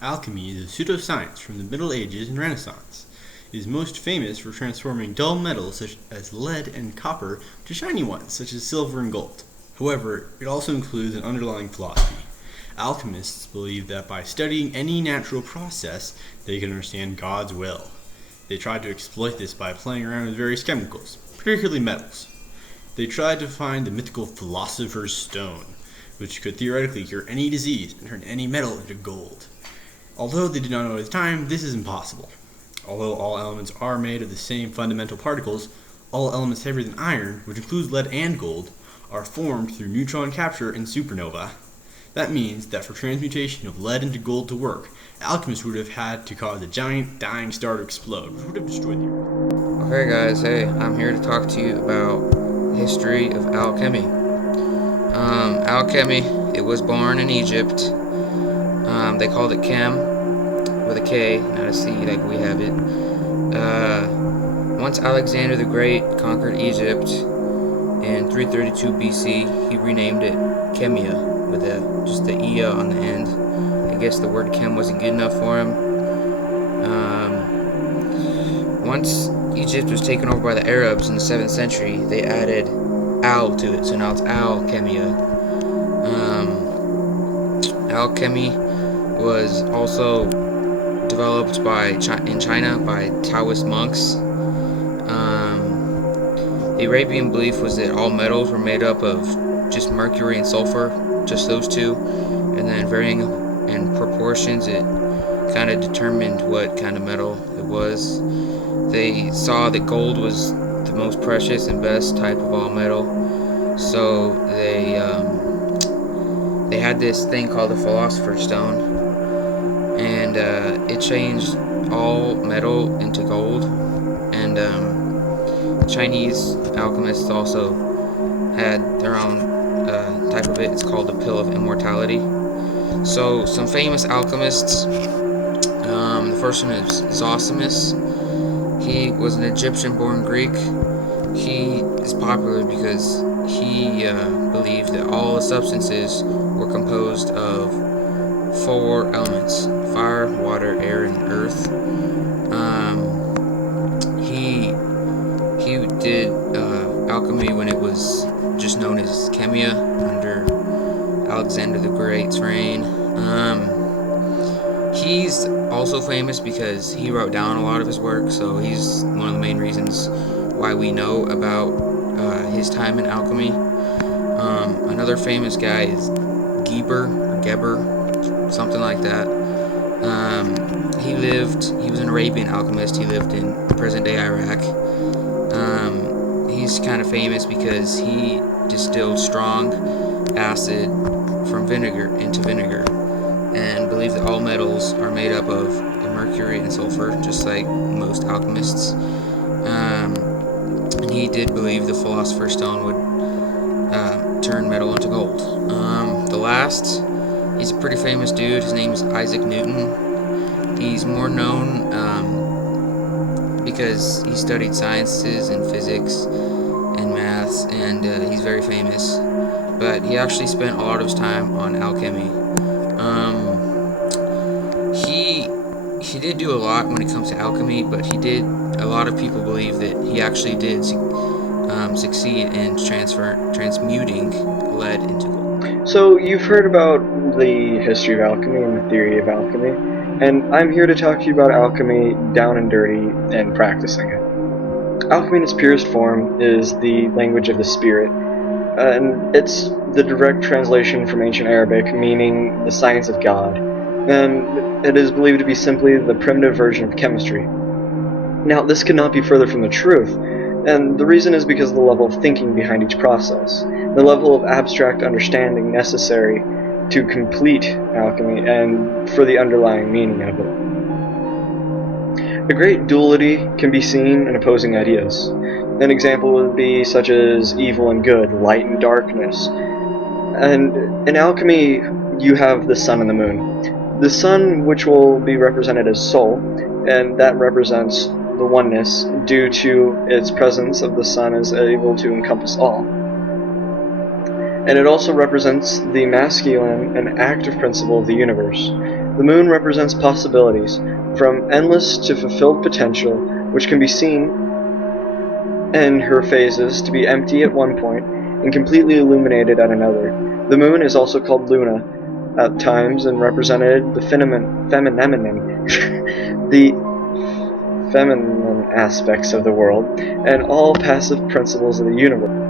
Alchemy is a pseudoscience from the Middle Ages and Renaissance. It is most famous for transforming dull metals such as lead and copper to shiny ones such as silver and gold. However, it also includes an underlying philosophy. Alchemists believe that by studying any natural process, they can understand God's will. They tried to exploit this by playing around with various chemicals, particularly metals. They tried to find the mythical philosopher's stone, which could theoretically cure any disease and turn any metal into gold. Although they did not know at the time, this is impossible. Although all elements are made of the same fundamental particles, all elements heavier than iron, which includes lead and gold, are formed through neutron capture in supernova. That means that for transmutation of lead into gold to work, alchemists would have had to cause a giant dying star to explode, which would have destroyed the Earth. Okay guys, hey, I'm here to talk to you about the history of alchemy. Alchemy, it was born in Egypt. They called it Chem, with a K, not a C like we have it. Once Alexander the Great conquered Egypt in 332 BC, he renamed it Chemia, with just the E on the end. I guess the word Chem wasn't good enough for him. Once Egypt was taken over by the Arabs in the 7th century, they added Al to it, so now it's Alchemia. Alchemy was also developed in China by Taoist monks. The Arabian belief was that all metals were made up of just mercury and sulfur, just those two, and then varying in proportions, it kind of determined what kind of metal it was. They saw that gold was the most precious and best type of all metal, so they had this thing called the Philosopher's Stone, and it changed all metal into gold. And Chinese alchemists also had their own type of it. It's called the Pill of Immortality. So some famous alchemists. The first one is Zosimus. He was an Egyptian-born Greek. He is popular because he believed that all the substances were composed of 4 elements: fire, water, air, and earth. He did alchemy when it was just known as Chemia under Alexander the Great's reign. He's also famous because he wrote down a lot of his work, so he's one of the main reasons why we know about his time in alchemy. Another famous guy is Geber, something like that. He was an Arabian alchemist. He lived in present-day Iraq. He's kind of famous because he distilled strong acid from vinegar into vinegar, and believed that all metals are made up of mercury and sulfur, just like most alchemists. And he did believe the Philosopher's Stone would turn metal into gold. The last, he's a pretty famous dude. His name is Isaac Newton. He's more known because he studied sciences and physics and maths, and he's very famous. But he actually spent a lot of his time on alchemy. He did do a lot when it comes to alchemy, but a lot of people believe that he actually did succeed in transmuting lead into gold. So you've heard about the history of alchemy and the theory of alchemy, and I'm here to talk to you about alchemy down and dirty and practicing it. Alchemy in its purest form is the language of the spirit, and it's the direct translation from ancient Arabic, meaning the science of God, and it is believed to be simply the primitive version of chemistry. Now, this could not be further from the truth, and the reason is because of the level of thinking behind each process, the level of abstract understanding necessary to complete alchemy and for the underlying meaning of it. A great duality can be seen in opposing ideas. An example would be such as evil and good, light and darkness. And in alchemy, you have the sun and the moon. The sun, which will be represented as soul, and that represents the oneness due to its presence of the sun is able to encompass all. And it also represents the masculine and active principle of the universe, The moon represents possibilities, from endless to fulfilled potential, which can be seen in her phases to be empty at one point and completely illuminated at another. The moon is also called Luna at times and represented the feminine aspects of the world and all passive principles of the universe.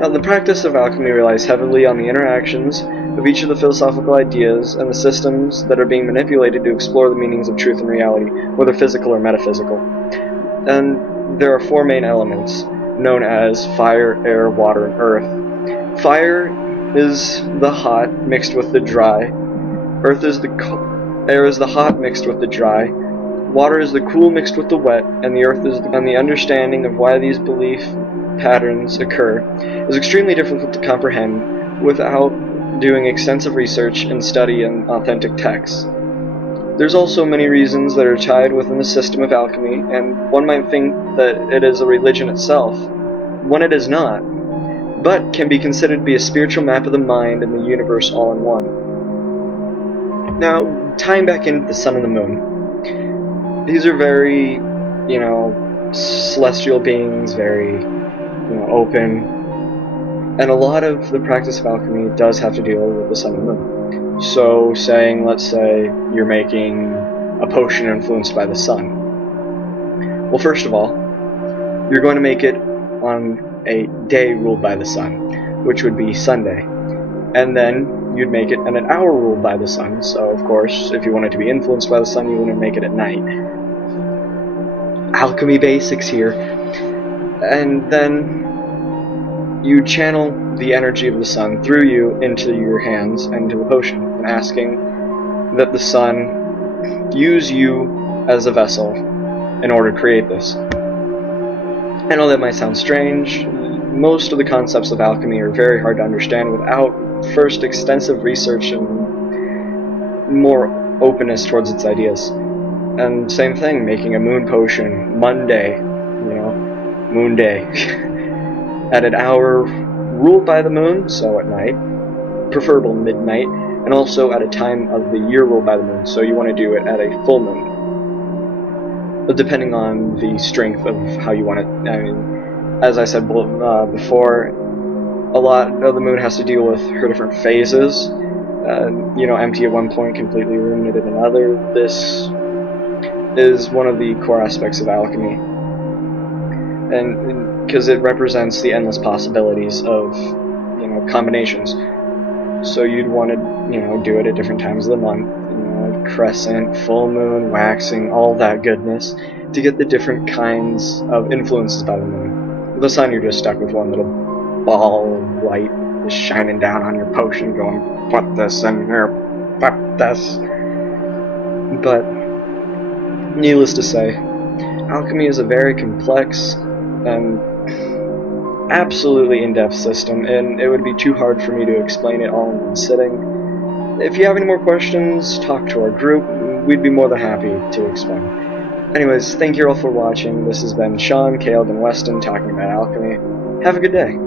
Now, the practice of alchemy relies heavily on the interactions of each of the philosophical ideas and the systems that are being manipulated to explore the meanings of truth and reality, whether physical or metaphysical. And there are four main elements, known as fire, air, water, and earth. Fire is the hot mixed with the dry. Air is the hot mixed with the dry. Water is the cool mixed with the wet, and the earth is the understanding of why these belief patterns occur is extremely difficult to comprehend without doing extensive research and study in authentic texts. There's also many reasons that are tied within the system of alchemy, and one might think that it is a religion itself, when it is not, but can be considered to be a spiritual map of the mind and the universe all in one. Now, tying back into the sun and the moon. These are very, celestial beings, very, open. And a lot of the practice of alchemy does have to deal with the sun and the moon. So, let's say you're making a potion influenced by the sun. Well, first of all, you're going to make it on a day ruled by the sun, which would be Sunday. And then you'd make it on an hour ruled by the sun. So, of course, if you want it to be influenced by the sun, you wouldn't make it at night. Alchemy basics here. And then you channel the energy of the sun through you into your hands and into a potion, and asking that the sun use you as a vessel in order to create this. I know that might sound strange. Most of the concepts of alchemy are very hard to understand without first extensive research and more openness towards its ideas. And same thing, making a moon potion, Monday, moon day, at an hour ruled by the moon, so at night, preferable midnight, and also at a time of the year ruled by the moon, so you want to do it at a full moon, depending on the strength of how you want it. I mean, as I said before, a lot of the moon has to deal with her different phases, empty at one point, completely illuminated at another. This is one of the core aspects of alchemy, and because it represents the endless possibilities of combinations. So you'd want to do it at different times of the month, crescent, full moon, waxing, all that goodness, to get the different kinds of influences by the moon. With the sun, you're just stuck with one little ball of light just shining down on your potion, going, put this in here, put this. But needless to say, alchemy is a very complex and absolutely in-depth system, and it would be too hard for me to explain it all in one sitting. If you have any more questions, talk to our group. We'd be more than happy to explain. Anyways, thank you all for watching. This has been Sean, Caleb, and Weston talking about alchemy. Have a good day.